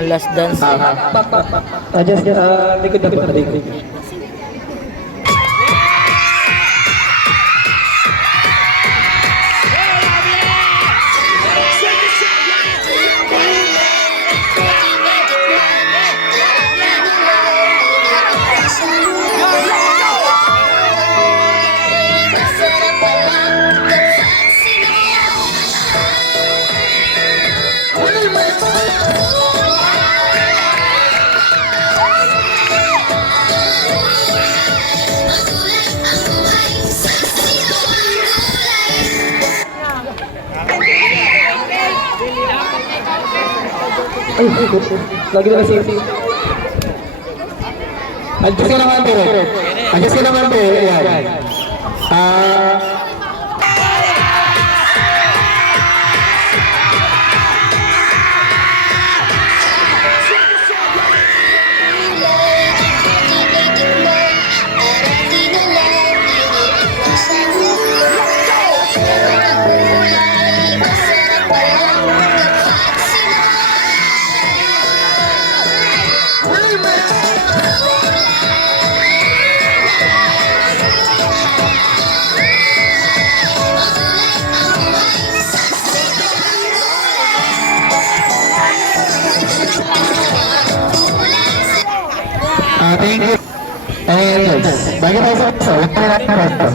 Mga last dance. Just, likod na po, likod. Ay, lagi na kasi. Adjust ka naman, pero. Adjust ka naman, pero. Ayan. Thank you. And bagi tayo sa isa. Huwag na natin resto.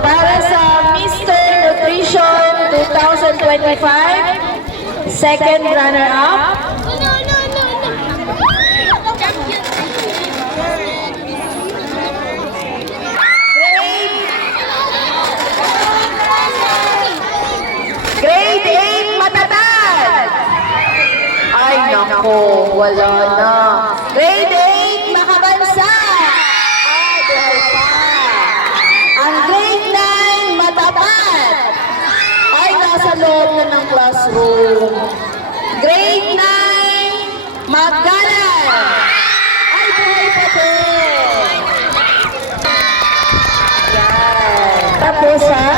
Para sa Mr. Nutrition 2025, second runner-up, Grade 8 Matatag. Ay nako, wala na. Grade 8 Makabansa. Ay, buhay pa. Ang grade 9 Matapat. Ay, nasa loob na ng classroom. Grade 9 Magalan. Ay, buhay pa din. Yan. Tapos ha?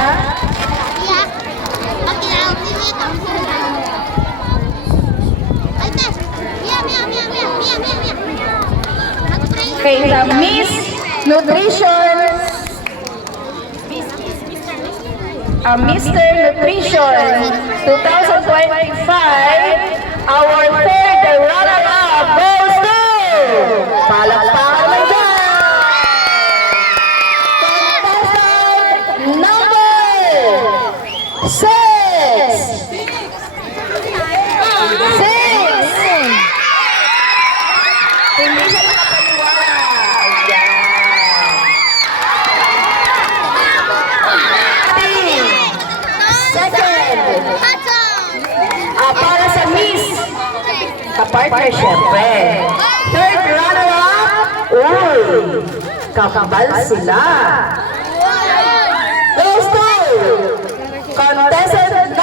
Okay, the Miss Nutrition, Mr. Nutrition 2025, our third runner-up goes to palakpakan lang dyan! Contestant number 6! Kapartner, syempre. Third runner-up, uy, kakabal sila. Goes to contestant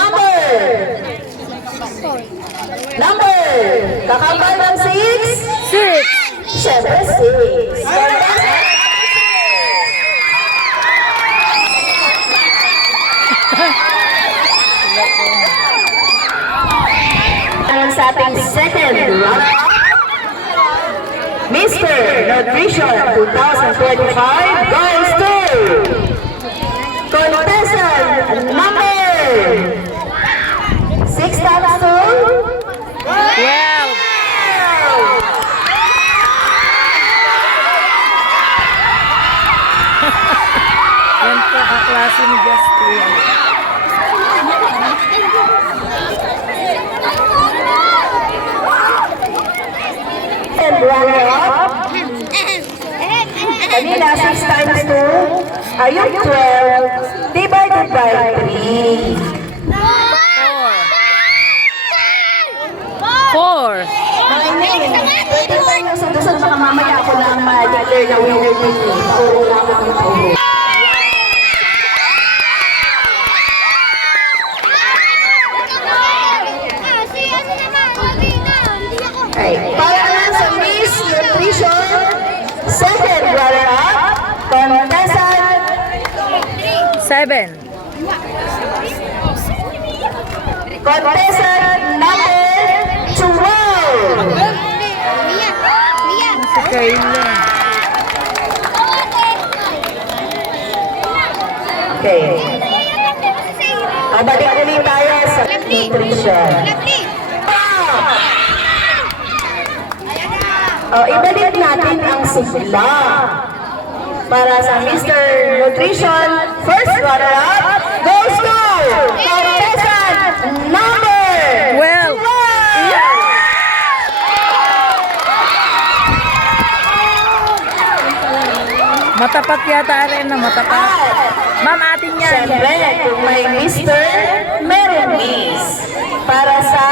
number, kakabal ng 6? Syempre 6. Ang sa ating second runner-up, Mr. Nutrition 2025 goes to contestant number 6 times 2? 12. Yan po, kaklase ni Justin. And runner-up, kanina 6 times 2, ayun 12, divided by 3. 4. My name, pwede ba yung sunod-sunod baka mamaya ako lang ma-declare na winner din eh. Pauuna ako ng pauuna. Okay, para na sa Miss Nutrition, second runner-up, contestant 7. contestant number 12. Si Kaylin. Okay. Balik ulit tayo sa nutrition. Ibalik natin ang sigla para sa Mr. Nutrition. First runner-up goes to contestant number 12. 12. Matapat yata rin na matapat. Ma'am, atin yan. Siyempre, kung may Mr., meron Miss. Para sa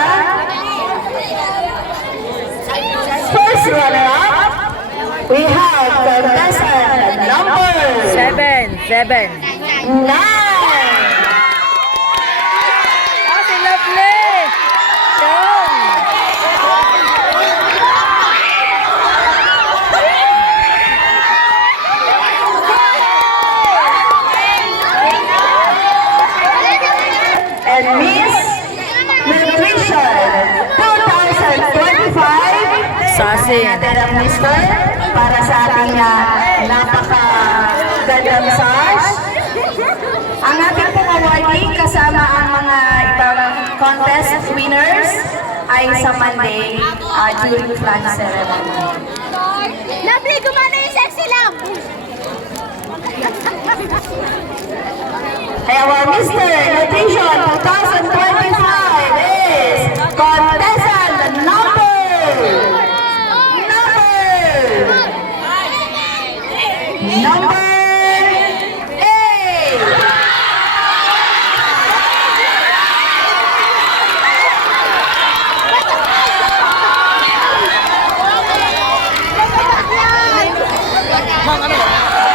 first runner-up, we have contestant number 7. 9. Ah, si Lovely. Yun. And Miss Nutrition 2025. Sasin. Natin ang Mr. para sa ating napaka-gandang sash. Ang ating pong awarding kasama ang mga ibang contest winners ay sa Monday during flag ceremony. Lovely, gumana yung sexy lang! Kaya our Mr. Nutrition 2025 is contestant number 8.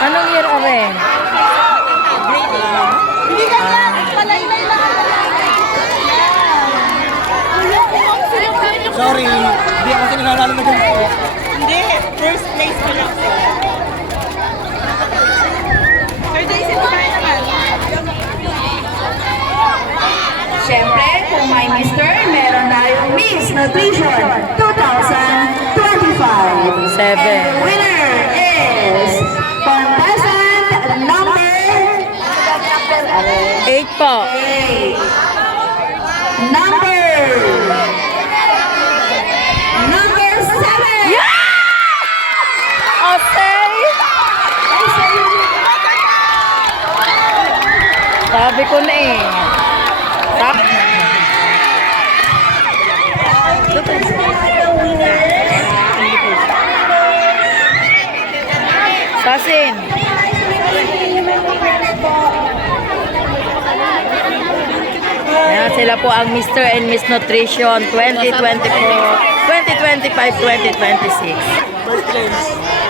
Anong year are? Hindi ganyan! Palaylay lang! Sorry, hindi ako kasi nanalo na dyan. Hindi, first place ko lang. Third day, sino ba naman? Siyempre, kung may Mr., meron tayong Miss Nutrition 2025. 7. And winner is contestant number 8 po. 8. Number 7. Okay. Sabi ko na eh. Sasin. Yan, sila po ang Mr. and Miss Nutrition 2024. 2025-2026. First place.